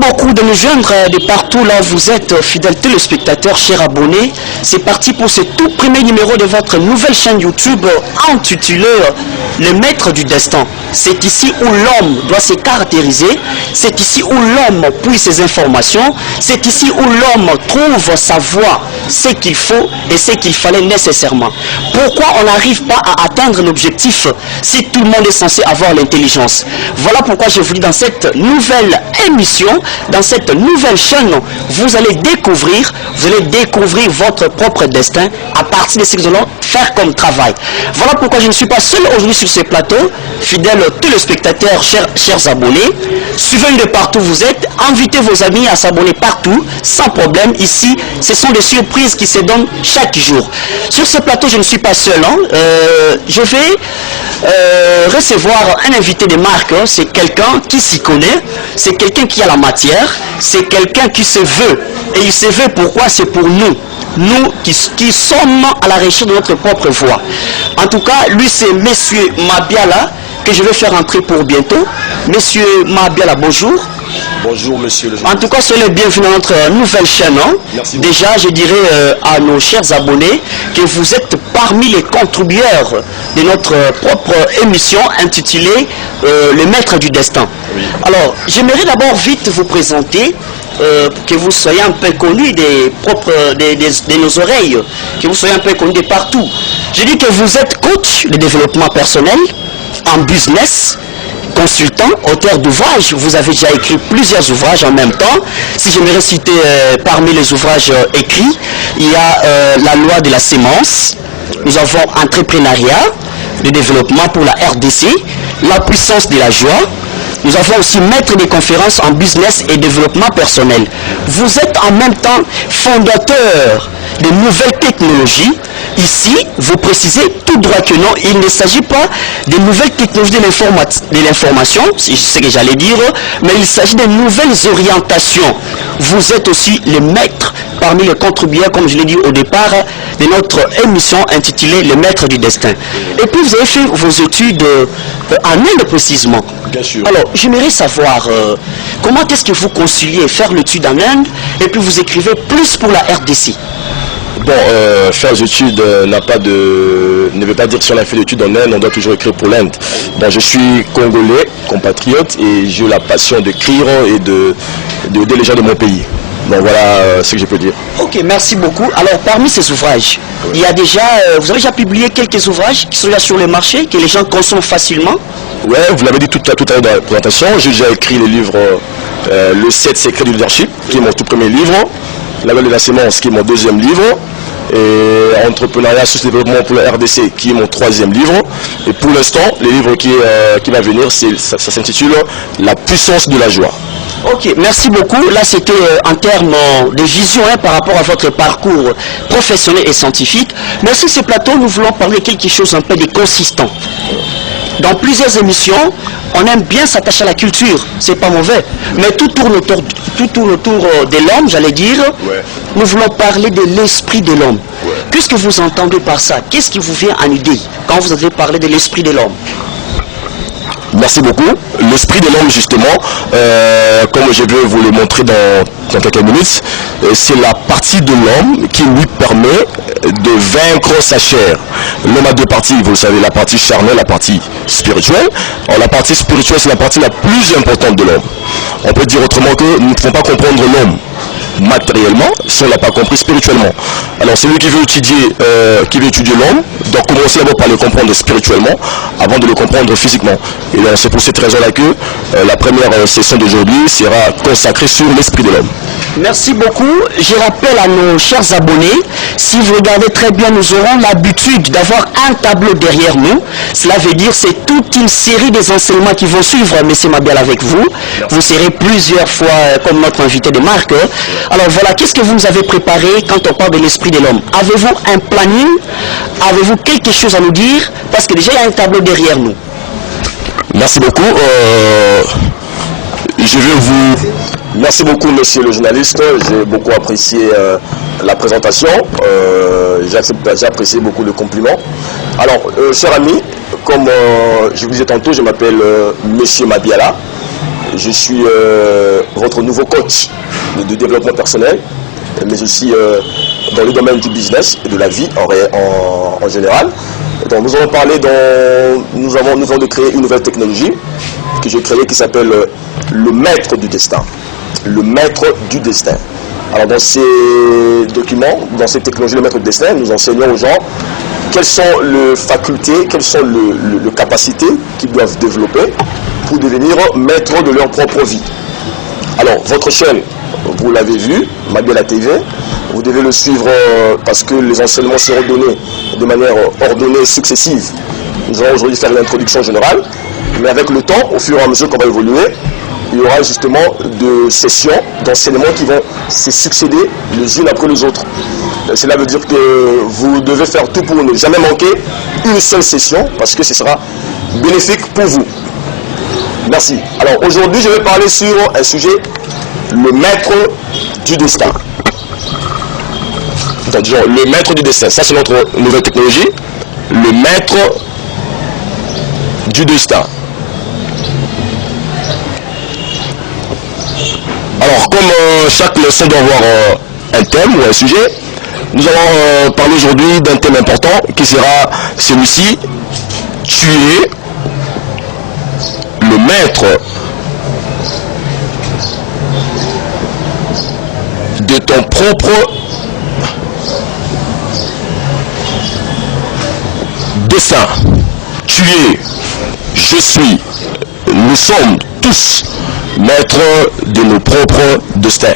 beaucoup de nous joindre de partout là où vous êtes, fidèles téléspectateurs, chers abonnés. C'est parti pour ce tout premier numéro de votre nouvelle chaîne YouTube intitulée Le Maître du Destin. C'est ici où l'homme doit se caractériser, c'est ici où l'homme puise ses informations, c'est ici où l'homme trouve sa voie, ce qu'il faut et ce qu'il fallait nécessairement. Pourquoi on n'arrive pas à atteindre l'objectif si tout le monde est censé avoir l'intelligence? Voilà pourquoi je vous dis dans cette nouvelle émission, dans cette nouvelle chaîne, vous allez découvrir votre propre destin à partir de ce que nous allons faire comme travail. Voilà pourquoi je ne suis pas seul aujourd'hui sur ce plateau, fidèles téléspectateurs, chers abonnés. Suivez-nous de partout où vous êtes, invitez vos amis à s'abonner partout, sans problème. Ici, ce sont des surprises qui se donnent chaque jour. Sur ce plateau, je ne suis pas seul. Je vais recevoir un invité de marque. C'est quelqu'un qui s'y connaît, c'est quelqu'un qui a la matière, c'est quelqu'un qui se veut. Et il se veut pourquoi? C'est pour nous. Nous qui sommes à la recherche de notre propre voie. En tout cas, lui c'est Monsieur Mabiala que je vais faire entrer pour bientôt. Monsieur Mabiala, bonjour. Bonjour monsieur le En tout cas, soyez le bienvenu à notre nouvelle chaîne. Merci beaucoup. Déjà, je dirais à nos chers abonnés que vous êtes parmi les contributeurs de notre propre émission intitulée Le Maître du Destin. Oui. Alors, j'aimerais d'abord vite vous présenter, que vous soyez un peu connus de nos oreilles, que vous soyez un peu connus de partout. Je dis que vous êtes coach de développement personnel, en business, consultant, auteur d'ouvrages. Vous avez déjà écrit plusieurs ouvrages en même temps. Si j'aimerais citer parmi les ouvrages écrits, il y a La loi de la sémence, nous avons Entrepreneuriat, le développement pour la RDC, La puissance de la joie. Nous avons aussi maître des conférences en business et développement personnel. Vous êtes en même temps fondateur de nouvelles technologies. Ici, vous précisez tout droit que non, il ne s'agit pas de nouvelles technologies de l'information, c'est ce que j'allais dire, mais il s'agit de nouvelles orientations. Vous êtes aussi le maître parmi les contributeurs, comme je l'ai dit au départ, de notre émission intitulée Le Maître du Destin. Et puis vous avez fait vos études en Inde précisément. Bien sûr. Alors, j'aimerais savoir comment est-ce que vous conciliez faire l'étude en Inde et puis vous écrivez plus pour la RDC. Bon, faire des études ne veut pas dire que si on a fait l'étude en Inde, on doit toujours écrire pour l'Inde. Bon, je suis congolais, compatriote, et j'ai la passion d'écrire et d'aider les gens de mon pays. Donc voilà ce que je peux dire. Ok, merci beaucoup. Alors, parmi ces ouvrages, il y a déjà, vous avez déjà publié quelques ouvrages qui sont là sur le marché, que les gens consomment facilement. Ouais, vous l'avez dit tout à l'heure dans la présentation, j'ai déjà écrit le livre Le 7 secrets du leadership, qui est mon tout premier livre. La loi de la sémence, qui est mon deuxième livre. Et Entrepreneuriat, Source de développement pour la RDC, qui est mon troisième livre. Et pour l'instant, le livre qui va venir, ça s'intitule La puissance de la joie. Ok, merci beaucoup. Là, c'était en termes de vision par rapport à votre parcours professionnel et scientifique. Mais sur ce plateau, nous voulons parler quelque chose un peu de consistant. Dans plusieurs émissions, on aime bien s'attacher à la culture, c'est pas mauvais. Mais tout tourne autour de l'homme, j'allais dire. Ouais. Nous voulons parler de l'esprit de l'homme. Ouais. Qu'est-ce que vous entendez par ça? Qu'est-ce qui vous vient en idée quand vous avez parlé de l'esprit de l'homme? Merci beaucoup. L'esprit de l'homme, justement, comme je vais vous le montrer dans quelques minutes, c'est la partie de l'homme qui lui permet de vaincre sa chair. L'homme a deux parties, vous le savez, la partie charnelle, la partie spirituelle. Alors, la partie spirituelle, c'est la partie la plus importante de l'homme. On peut dire autrement que nous ne pouvons pas comprendre l'homme matériellement si on ne l'a pas compris spirituellement. Alors celui qui veut étudier l'homme doit commencer d'abord par le comprendre spirituellement avant de le comprendre physiquement. Et c'est pour cette raison-là que la première session d'aujourd'hui sera consacrée sur l'esprit de l'homme. Merci beaucoup. Je rappelle à nos chers abonnés, si vous regardez très bien, nous aurons l'habitude d'avoir un tableau derrière nous. Cela veut dire c'est toute une série des enseignements qui vont suivre M. Mabiala avec vous. Vous serez plusieurs fois comme notre invité de marque. Alors voilà, qu'est-ce que vous nous avez préparé quand on parle de l'esprit de l'homme? Avez-vous un planning? Avez-vous quelque chose à nous dire? Parce que déjà il y a un tableau derrière nous. Merci beaucoup. Merci beaucoup, monsieur le journaliste. J'ai beaucoup apprécié la présentation. J'ai apprécié beaucoup le compliment. Alors, cher ami, comme je vous disais tantôt, je m'appelle monsieur Mabiala. Je suis votre nouveau coach de développement personnel, mais aussi dans le domaine du business et de la vie en général. Donc nous allons parler nous avons créé une nouvelle technologie que j'ai créée qui s'appelle le maître du destin. Le maître du destin. Alors dans ces documents, dans ces technologies, le maître du destin, nous enseignons aux gens quelles sont les facultés, quelles sont les capacités qu'ils doivent développer pour devenir maître de leur propre vie. Alors votre chaîne, vous l'avez vu, Mabela TV, vous devez le suivre parce que les enseignements seront donnés de manière ordonnée, successive. Nous allons aujourd'hui faire une introduction générale, mais avec le temps, au fur et à mesure qu'on va évoluer, il y aura justement de sessions d'enseignement qui vont se succéder les unes après les autres. Cela veut dire que vous devez faire tout pour ne jamais manquer une seule session parce que ce sera bénéfique pour vous. Merci. Alors aujourd'hui, je vais parler sur un sujet, le maître du destin. Donc, disons, le maître du destin, ça c'est notre nouvelle technologie, le maître du destin. Alors, comme chaque leçon doit avoir un thème ou un sujet, nous allons parler aujourd'hui d'un thème important qui sera celui-ci. Tu es le maître de ton propre destin. Tu es, je suis, nous sommes tous maîtres de nos propres destins.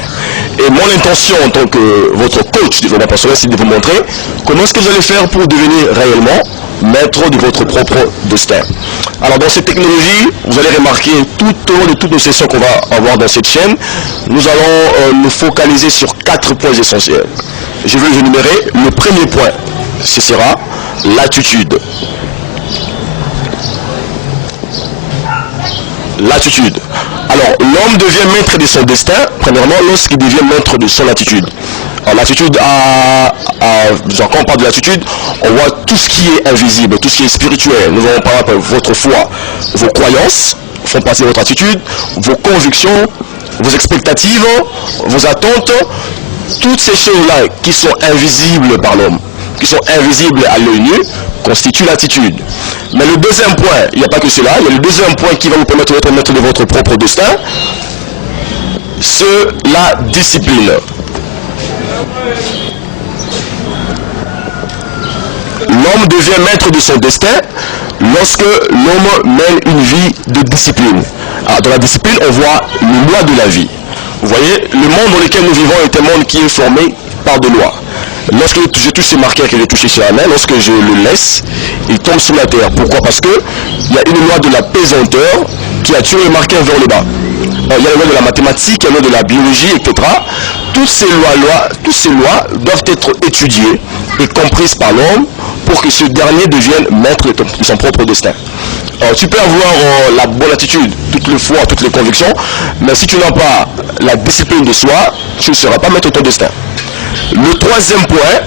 Et mon intention en tant que votre coach de développement personnel, c'est de vous montrer comment est-ce que vous allez faire pour devenir réellement maître de votre propre destin. Alors dans cette technologie, vous allez remarquer tout au long de toutes nos sessions qu'on va avoir dans cette chaîne, nous allons nous focaliser sur 4 points essentiels. Je vais les énumérer. Le premier point, ce sera l'attitude. L'attitude. Alors, l'homme devient maître de son destin, premièrement, lorsqu'il devient maître de son attitude. Alors, l'attitude, quand on parle de l'attitude, on voit tout ce qui est invisible, tout ce qui est spirituel. Nous allons parler de votre foi, vos croyances font partie de votre attitude, vos convictions, vos expectatives, vos attentes, toutes ces choses-là qui sont invisibles par l'homme, qui sont invisibles à l'œil nu, constituent l'attitude. Mais le deuxième point, il n'y a pas que cela, il y a le deuxième point qui va vous permettre d'être maître de votre propre destin, c'est la discipline. L'homme devient maître de son destin lorsque l'homme mène une vie de discipline. Alors, dans la discipline, on voit les lois de la vie. Vous voyez, le monde dans lequel nous vivons est un monde qui est formé par des lois. Lorsque je touche ce marqueur que j'ai touché sur la main, lorsque je le laisse, il tombe sur la terre. Pourquoi? Parce que il y a une loi de la pesanteur qui attire le marqueur vers le bas. Il y a la loi de la mathématique, il y a la loi de la biologie, etc. Toutes ces lois doivent être étudiées et comprises par l'homme pour que ce dernier devienne maître de son propre destin. Alors, tu peux avoir la bonne attitude, toute le foi, toutes les convictions, mais si tu n'as pas la discipline de soi, tu ne seras pas maître de ton destin. Le troisième point,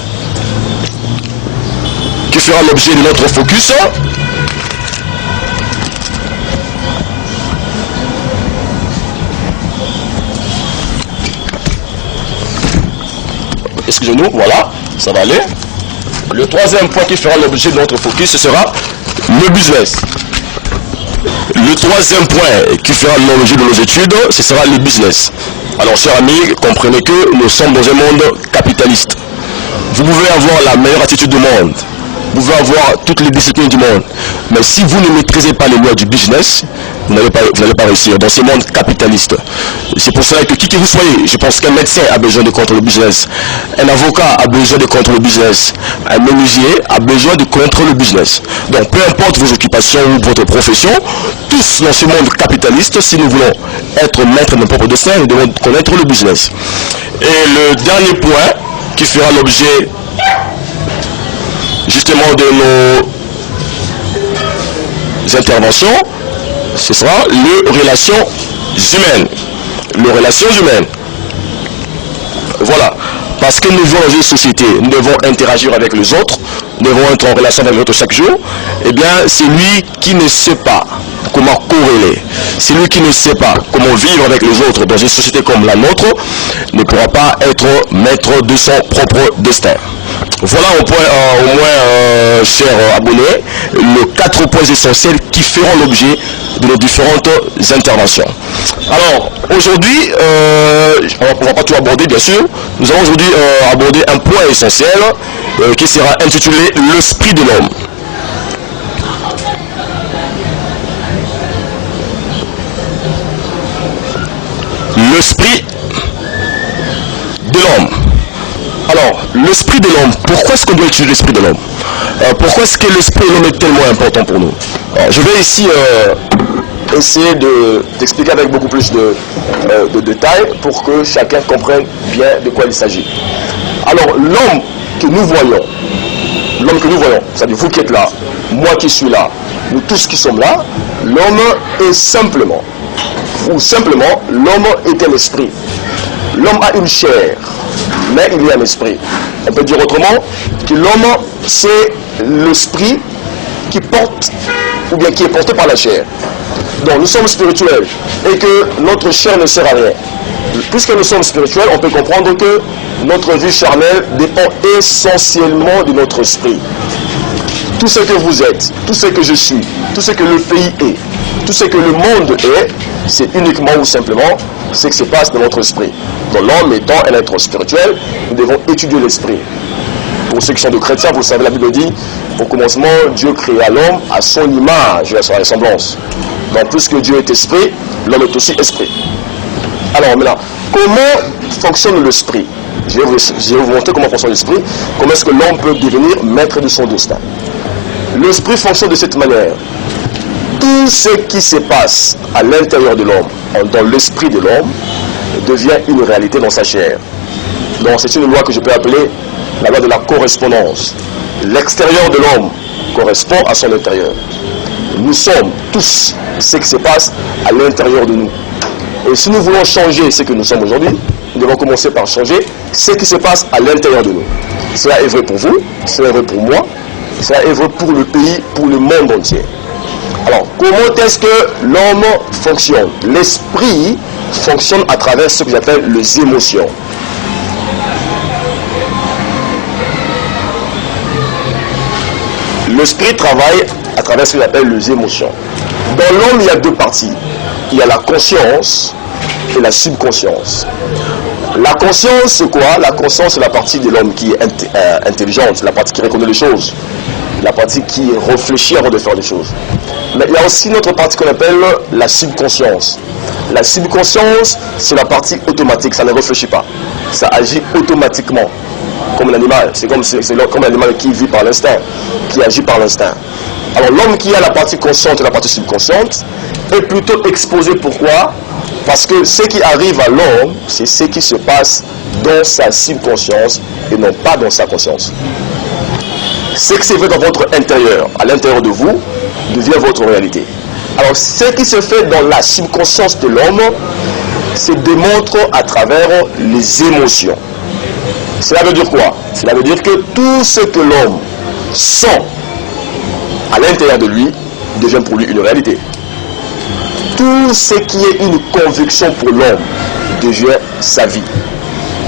qui fera l'objet de notre focus, excusez-nous, voilà, ça va aller. Le troisième point qui fera l'objet de notre focus, ce sera le business. Le troisième point qui fera l'objet de nos études, ce sera le business. Alors, chers amis, comprenez que nous sommes dans un monde capitaliste. Vous pouvez avoir la meilleure attitude du monde. Vous pouvez avoir toutes les disciplines du monde. Mais si vous ne maîtrisez pas les lois du business, vous n'allez pas réussir dans ce monde capitaliste. C'est pour cela que qui que vous soyez, je pense qu'un médecin a besoin de connaître le business. Un avocat a besoin de connaître le business. Un menuisier a besoin de connaître le business. Donc peu importe vos occupations ou votre profession, tous dans ce monde capitaliste, si nous voulons être maîtres de notre propre destin, nous devons connaître le business. Et le dernier point qui fera l'objet justement de nos interventions, ce sera les relations humaines. Les relations humaines. Voilà. Parce que nous vivons dans une société, nous devons interagir avec les autres, nous devons être en relation avec les autres chaque jour. Eh bien, c'est lui qui ne sait pas comment corréler. Celui qui ne sait pas comment vivre avec les autres dans une société comme la nôtre ne pourra pas être maître de son propre destin. Voilà au moins, chers abonnés, les 4 points essentiels qui feront l'objet de nos différentes interventions. Alors, aujourd'hui, on ne va pas tout aborder, bien sûr. Nous allons aujourd'hui aborder un point essentiel qui sera intitulé « L'esprit de l'homme ». L'esprit de l'homme. Alors, l'esprit de l'homme, pourquoi est-ce qu'on doit étudier l'esprit de l'homme? Pourquoi est-ce que l'esprit de l'homme est tellement important pour nous? Alors, je vais ici essayer d'expliquer avec beaucoup plus de détails pour que chacun comprenne bien de quoi il s'agit. Alors, l'homme que nous voyons, c'est-à-dire vous qui êtes là, moi qui suis là, nous tous qui sommes là, l'homme est simplement, l'homme est un esprit. L'homme a une chair, mais il y a un esprit. On peut dire autrement que l'homme, c'est l'esprit qui porte, ou bien qui est porté par la chair. Donc nous sommes spirituels et que notre chair ne sert à rien. Puisque nous sommes spirituels, on peut comprendre que notre vie charnelle dépend essentiellement de notre esprit. Tout ce que vous êtes, tout ce que je suis, tout ce que le pays est, tout ce que le monde est, c'est uniquement ou simplement ce qui se passe dans notre esprit. Donc l'homme étant un être spirituel, nous devons étudier l'esprit. Pour ceux qui sont de chrétiens, vous savez, la Bible dit, au commencement, Dieu créa l'homme à son image et à sa ressemblance. Donc puisque Dieu est esprit, l'homme est aussi esprit. Alors maintenant, comment fonctionne l'esprit? Je vais vous montrer comment fonctionne l'esprit, comment est-ce que l'homme peut devenir maître de son destin. L'esprit fonctionne de cette manière. Tout ce qui se passe à l'intérieur de l'homme, dans l'esprit de l'homme, devient une réalité dans sa chair. Donc c'est une loi que je peux appeler la loi de la correspondance. L'extérieur de l'homme correspond à son intérieur. Nous sommes tous ce qui se passe à l'intérieur de nous. Et si nous voulons changer ce que nous sommes aujourd'hui, nous devons commencer par changer ce qui se passe à l'intérieur de nous. Cela est vrai pour vous, cela est vrai pour moi, cela est vrai pour le pays, pour le monde entier. Alors, comment est-ce que l'homme fonctionne? L'esprit fonctionne à travers ce que j'appelle les émotions. L'esprit travaille à travers ce que j'appelle les émotions. Dans l'homme, il y a 2 parties. Il y a la conscience et la subconscience. La conscience, c'est quoi? La conscience, c'est la partie de l'homme qui est intelligente, la partie qui reconnaît les choses, la partie qui réfléchit avant de faire les choses. Mais il y a aussi une autre partie qu'on appelle la subconscience. La subconscience, c'est la partie automatique, ça ne réfléchit pas. Ça agit automatiquement, comme l'animal. C'est comme l'animal qui vit par l'instinct, qui agit par l'instinct. Alors l'homme qui a la partie consciente et la partie subconsciente est plutôt exposé. Pourquoi? Parce que ce qui arrive à l'homme, c'est ce qui se passe dans sa subconscience et non pas dans sa conscience. Ce qui se fait dans votre intérieur, à l'intérieur de vous, devient votre réalité. Alors ce qui se fait dans la subconscience de l'homme se démontre à travers les émotions. Cela veut dire quoi? Cela veut dire que tout ce que l'homme sent à l'intérieur de lui devient pour lui une réalité. Tout ce qui est une conviction pour l'homme devient sa vie.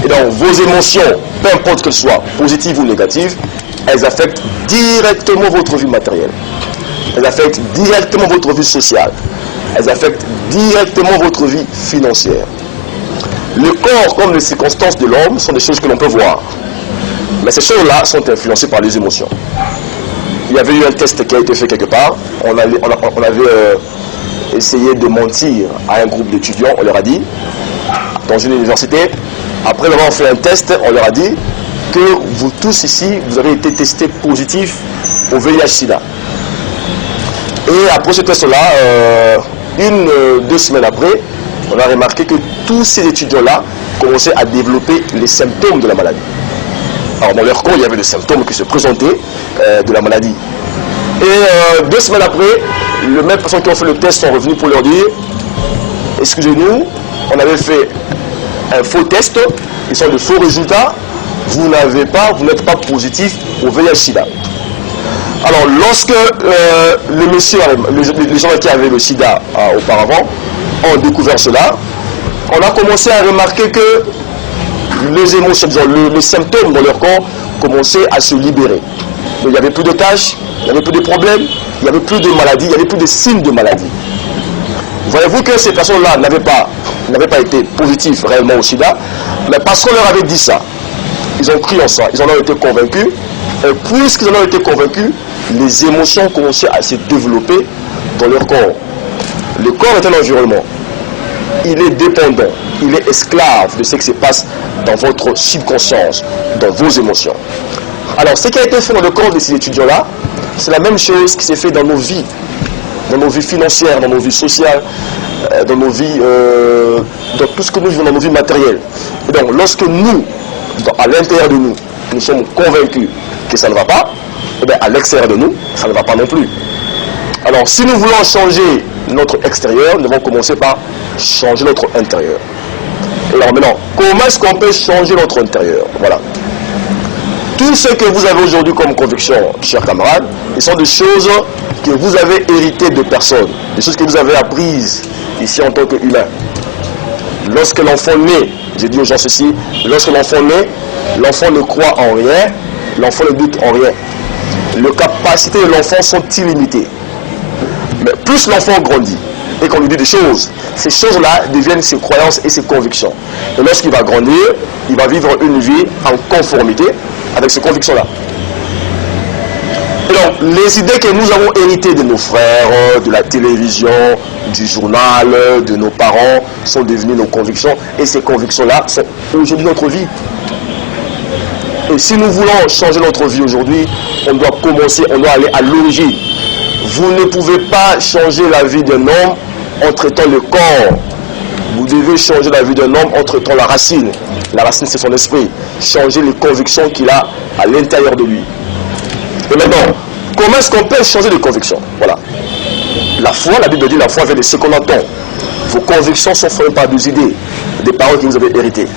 Et donc vos émotions, peu importe qu'elles soient positives ou négatives, elles affectent directement votre vie matérielle. Elles affectent directement votre vie sociale. Elles affectent directement votre vie financière. Le corps comme les circonstances de l'homme sont des choses que l'on peut voir. Mais ces choses-là sont influencées par les émotions. Il y avait eu un test qui a été fait quelque part. On avait essayé de mentir à un groupe d'étudiants. On leur a dit, dans une université, après avoir fait un test, on leur a dit que vous tous ici, vous avez été testés positifs au VIH-Sida. Et après ce test-là, 2 semaines après, on a remarqué que tous ces étudiants-là commençaient à développer les symptômes de la maladie. Alors dans leur corps, il y avait des symptômes qui se présentaient de la maladie. Et 2 semaines après, les mêmes personnes qui ont fait le test sont revenues pour leur dire « Excusez-nous, on avait fait un faux test, ils sont de faux résultats, vous n'êtes pas positif au VIH-Sida. » Alors, lorsque les gens qui avaient le sida auparavant ont découvert cela, on a commencé à remarquer que les émotions, les symptômes dans leur corps commençaient à se libérer. Il n'y avait plus de tâches, il n'y avait plus de problèmes, il n'y avait plus de maladies, il n'y avait plus de signes de maladie. Voyez-vous que ces personnes-là n'avaient pas été positives réellement au sida, mais parce qu'on leur avait dit ça, ils ont cru en ça, ils en ont été convaincus, et puisqu'ils en ont été convaincus, les émotions commençaient à se développer dans leur corps. Le corps est un environnement. Il est dépendant, il est esclave de ce qui se passe dans votre subconscience, dans vos émotions. Alors, ce qui a été fait dans le corps de ces étudiants-là, c'est la même chose qui s'est fait dans nos vies financières, dans nos vies sociales, dans nos vies, dans tout ce que nous vivons dans nos vies matérielles. Et donc, lorsque nous, à l'intérieur de nous, nous sommes convaincus que ça ne va pas, et bien à l'extérieur de nous, ça ne va pas non plus. Alors, si nous voulons changer notre extérieur, nous devons commencer par changer notre intérieur. Et alors maintenant, comment est-ce qu'on peut changer notre intérieur? Voilà. Tout ce que vous avez aujourd'hui comme conviction, chers camarades, ce sont des choses que vous avez héritées de personnes, des choses que vous avez apprises ici en tant qu'humain. Lorsque l'enfant naît, j'ai dit aux gens ceci, lorsque l'enfant naît, l'enfant ne croit en rien, l'enfant ne doute en rien. Les capacités de l'enfant sont illimitées. Mais plus l'enfant grandit et qu'on lui dit des choses, ces choses-là deviennent ses croyances et ses convictions. Et lorsqu'il va grandir, il va vivre une vie en conformité avec ces convictions-là. Et donc, les idées que nous avons héritées de nos frères, de la télévision, du journal, de nos parents, sont devenues nos convictions. Et ces convictions-là sont aujourd'hui notre vie. Et si nous voulons changer notre vie aujourd'hui, on doit commencer, on doit aller à l'origine. Vous ne pouvez pas changer la vie d'un homme en traitant le corps. Vous devez changer la vie d'un homme en traitant la racine. La racine, c'est son esprit. Changer les convictions qu'il a à l'intérieur de lui. Et maintenant, comment est-ce qu'on peut changer les convictions? Voilà. La foi, la Bible dit, la foi vient de ce qu'on entend. Vos convictions sont formées par des idées, des paroles que vous avez héritées.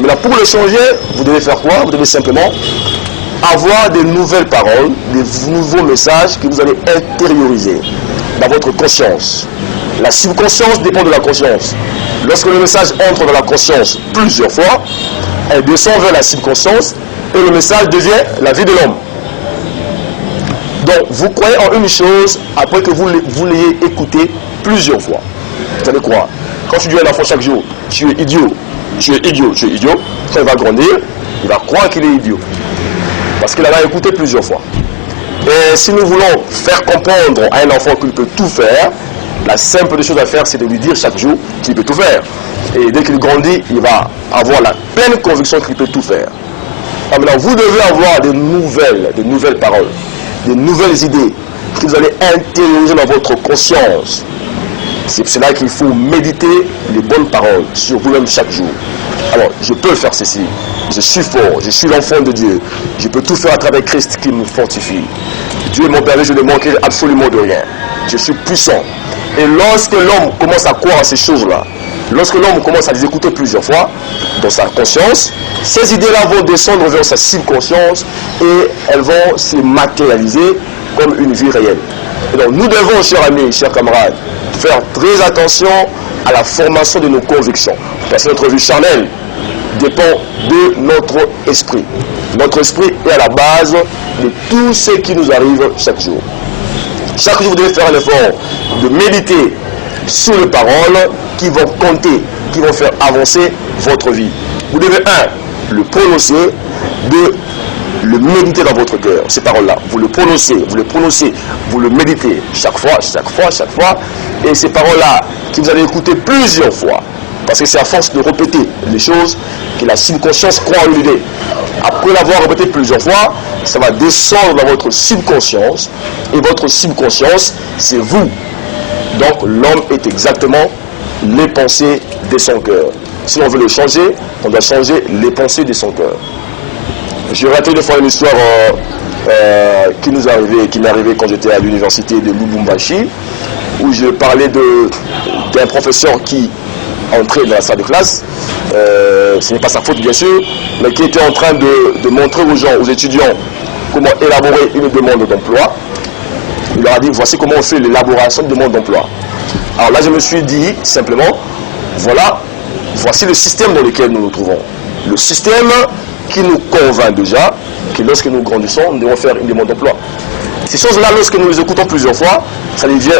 Maintenant, pour le changer, vous devez faire quoi? Vous devez simplement avoir des nouvelles paroles, des nouveaux messages que vous allez intérioriser dans votre conscience. La subconscience dépend de la conscience. Lorsque le message entre dans la conscience plusieurs fois, elle descend vers la subconscience et le message devient la vie de l'homme. Donc, vous croyez en une chose après que vous l'ayez écouté plusieurs fois. Vous allez croire. Quand tu dis à un enfant chaque jour, tu es idiot, tu es idiot, tu es idiot, quand il va grandir, il va croire qu'il est idiot. Parce qu'il en a écouté plusieurs fois. Et si nous voulons faire comprendre à un enfant qu'il peut tout faire, la simple des choses à faire, c'est de lui dire chaque jour qu'il peut tout faire. Et dès qu'il grandit, il va avoir la pleine conviction qu'il peut tout faire. Alors maintenant, vous devez avoir des nouvelles paroles, des nouvelles idées que vous allez intérioriser dans votre conscience. C'est pour cela qu'il faut méditer les bonnes paroles sur vous-même chaque jour. Alors, je peux faire ceci. Je suis fort, je suis l'enfant de Dieu. Je peux tout faire à travers Christ qui me fortifie. Dieu est mon Père, je ne manquerai absolument de rien. Je suis puissant. Et lorsque l'homme commence à croire à ces choses-là, lorsque l'homme commence à les écouter plusieurs fois dans sa conscience, ces idées-là vont descendre vers sa subconscience et elles vont se matérialiser comme une vie réelle. Et donc, nous devons, chers amis, chers camarades, faire très attention à la formation de nos convictions. Parce que notre vie charnelle dépend de notre esprit. Notre esprit est à la base de tout ce qui nous arrive chaque jour. Chaque jour, vous devez faire un effort de méditer sur les paroles qui vont compter, qui vont faire avancer votre vie. Vous devez, le prononcer, le méditer dans votre cœur, ces paroles-là. Vous le prononcez, vous le méditez chaque fois. Et ces paroles-là, que vous allez écouter plusieurs fois, parce que c'est à force de répéter les choses que la subconscience croit en l'idée. Après l'avoir répété plusieurs fois, ça va descendre dans votre subconscience. Et votre subconscience, c'est vous. Donc l'homme est exactement les pensées de son cœur. Si on veut le changer, on doit changer les pensées de son cœur. Je vais raconter une fois une histoire qui m'est arrivée quand j'étais à l'université de Lubumbashi, où je parlais d'un professeur qui entrait dans la salle de classe. Ce n'est pas sa faute bien sûr, mais qui était en train de montrer aux gens, aux étudiants, comment élaborer une demande d'emploi. Il leur a dit, voici comment on fait l'élaboration de demande d'emploi. Alors là, je me suis dit, simplement, voilà, voici le système dans lequel nous nous trouvons. Le système qui nous convainc déjà que lorsque nous grandissons, nous devons faire une demande d'emploi. Ces choses-là, lorsque nous les écoutons plusieurs fois, ça devient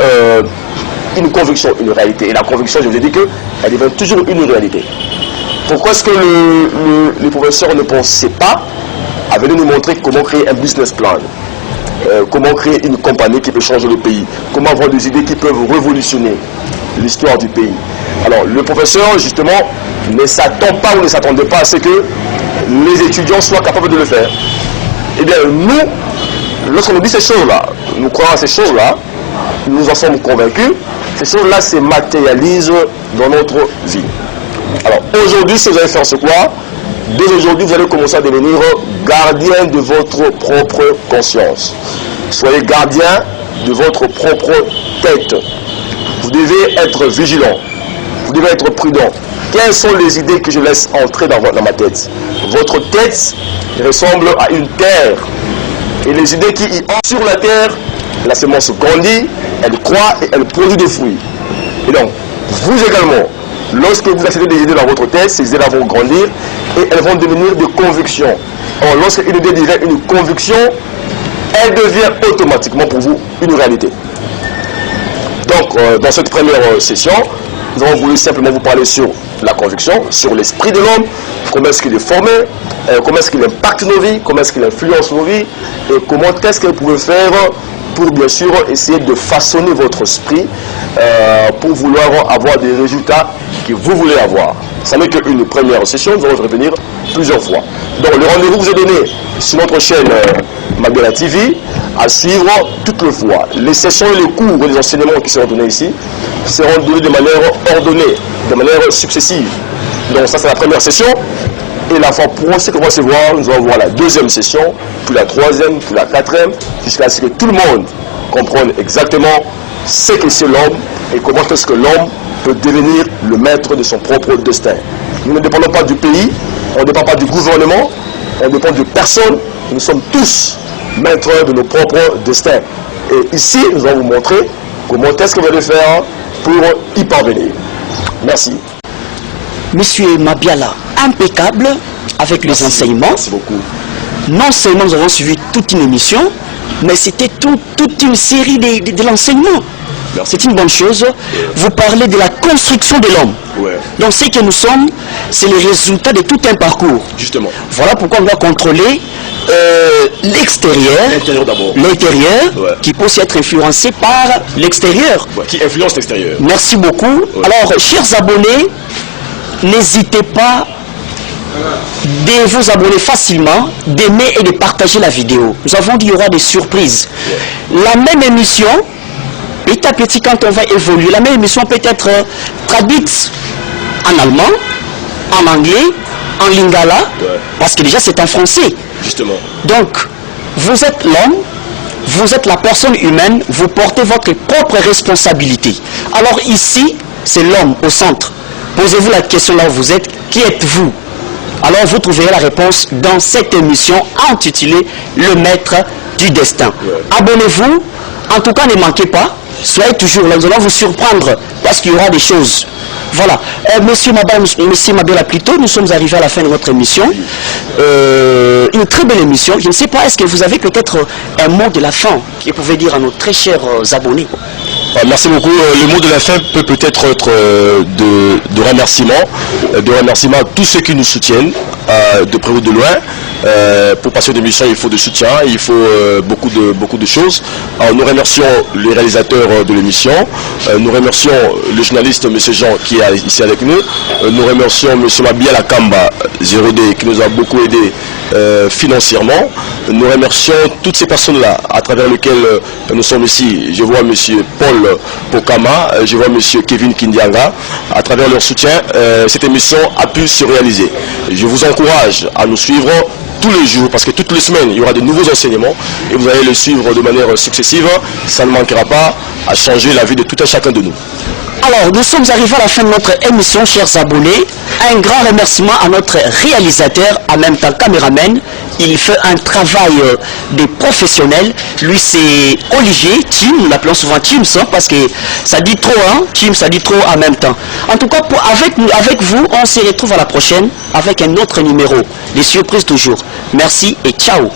une conviction, une réalité. Et la conviction, je vous ai dit qu'elle devient toujours une réalité. Pourquoi est-ce que les professeurs ne pensaient pas à venir nous montrer comment créer un business plan, comment créer une compagnie qui peut changer le pays, comment avoir des idées qui peuvent révolutionner l'histoire du pays. Alors, le professeur, justement, ne s'attend pas ou ne s'attendait pas à ce que les étudiants soient capables de le faire. Eh bien, nous, lorsqu'on nous dit ces choses-là, nous croyons à ces choses-là, nous en sommes convaincus, ces choses-là se matérialisent dans notre vie. Alors, aujourd'hui, si vous allez faire ce quoi, dès aujourd'hui, vous allez commencer à devenir gardien de votre propre conscience. Soyez gardien de votre propre tête. Vous devez être vigilant. Vous devez être prudent. Quelles sont les idées que je laisse entrer dans ma tête? Votre tête ressemble à une terre. Et les idées qui y entrent sur la terre, la semence grandit, elle croît et elle produit des fruits. Et donc, vous également, lorsque vous achetez des idées dans votre tête, ces idées-là vont grandir et elles vont devenir des convictions. Or, lorsqu'une idée devient une conviction, elle devient automatiquement pour vous une réalité. Donc, dans cette première session, nous avons voulu simplement vous parler sur la conviction, sur l'esprit de l'homme, comment est-ce qu'il est formé, comment est-ce qu'il impacte nos vies, comment est-ce qu'il influence nos vies, et comment est-ce qu'il pouvait faire pour bien sûr essayer de façonner votre esprit pour vouloir avoir des résultats que vous voulez avoir. Ça n'est qu'une première session, nous allons revenir plusieurs fois. Donc le rendez-vous vous est donné sur notre chaîne Mabiola TV, à suivre toutes les fois. Les sessions et les cours et les enseignements qui seront donnés ici seront donnés de manière ordonnée, de manière successive. Donc ça c'est la première session. Et la fois pour ce qu'on va se voir, nous allons voir la deuxième session, puis la troisième, puis la quatrième, jusqu'à ce que tout le monde comprenne exactement ce que c'est l'homme et comment est-ce que l'homme peut devenir le maître de son propre destin. Nous ne dépendons pas du pays, on ne dépend pas du gouvernement, on dépend de personne, nous sommes tous maîtres de nos propres destins. Et ici, nous allons vous montrer comment est-ce que vous allez faire pour y parvenir. Merci. Monsieur Mabiala, impeccable avec les enseignements. Merci beaucoup. Non seulement nous avons suivi toute une émission, mais c'était toute une série de l'enseignement. C'est une bonne chose. Vous parlez de la construction de l'homme. Ouais. Donc ce que nous sommes, c'est le résultat de tout un parcours. Justement. Voilà pourquoi on doit contrôler l'extérieur, l'intérieur, ouais, qui peut aussi être influencé par l'extérieur. Ouais, qui influence l'extérieur. Merci beaucoup. Ouais. Alors, chers abonnés, n'hésitez pas de vous abonner facilement, d'aimer et de partager la vidéo. Nous avons dit qu'il y aura des surprises. Ouais. La même émission, petit à petit, quand on va évoluer, la même émission peut être traduite en allemand, en anglais, en lingala, ouais, parce que déjà c'est en français. Justement. Donc, vous êtes l'homme, vous êtes la personne humaine, vous portez votre propre responsabilité. Alors ici, c'est l'homme au centre. Posez-vous la question là où vous êtes, qui êtes-vous? Alors vous trouverez la réponse dans cette émission intitulée Le Maître du Destin. Ouais. Abonnez-vous, en tout cas ne manquez pas, soyez toujours là, nous allons vous surprendre parce qu'il y aura des choses. Voilà. Monsieur Mabiola, plutôt, nous sommes arrivés à la fin de notre émission. Une très belle émission. Je ne sais pas, est-ce que vous avez peut-être un mot de la fin que vous pouvez dire à nos très chers abonnés? Merci beaucoup. Le mot de la fin peut peut-être être de remerciement à tous ceux qui nous soutiennent de près ou de loin. Pour passer une émission, il faut de soutien, il faut beaucoup de choses. Alors, nous remercions les réalisateurs de l'émission, nous remercions le journaliste M. Jean qui est ici avec nous, nous remercions M. Mabiala Kamba 0D qui nous a beaucoup aidé financièrement. Nous remercions toutes ces personnes-là à travers lesquelles nous sommes ici. Je vois M. Paul Pokama, je vois M. Kevin Kindianga. À travers leur soutien, cette émission a pu se réaliser. Je vous encourage à nous suivre tous les jours, parce que toutes les semaines, il y aura de nouveaux enseignements et vous allez les suivre de manière successive. Ça ne manquera pas à changer la vie de tout un chacun de nous. Alors, nous sommes arrivés à la fin de notre émission, chers abonnés. Un grand remerciement à notre réalisateur, en même temps caméraman, il fait un travail de professionnel. Lui, c'est Olivier, Tim, nous l'appelons souvent Tim, parce que ça dit trop, hein, Tim, ça dit trop en même temps. En tout cas, avec vous, on se retrouve à la prochaine avec un autre numéro. Les surprises toujours. Merci et ciao.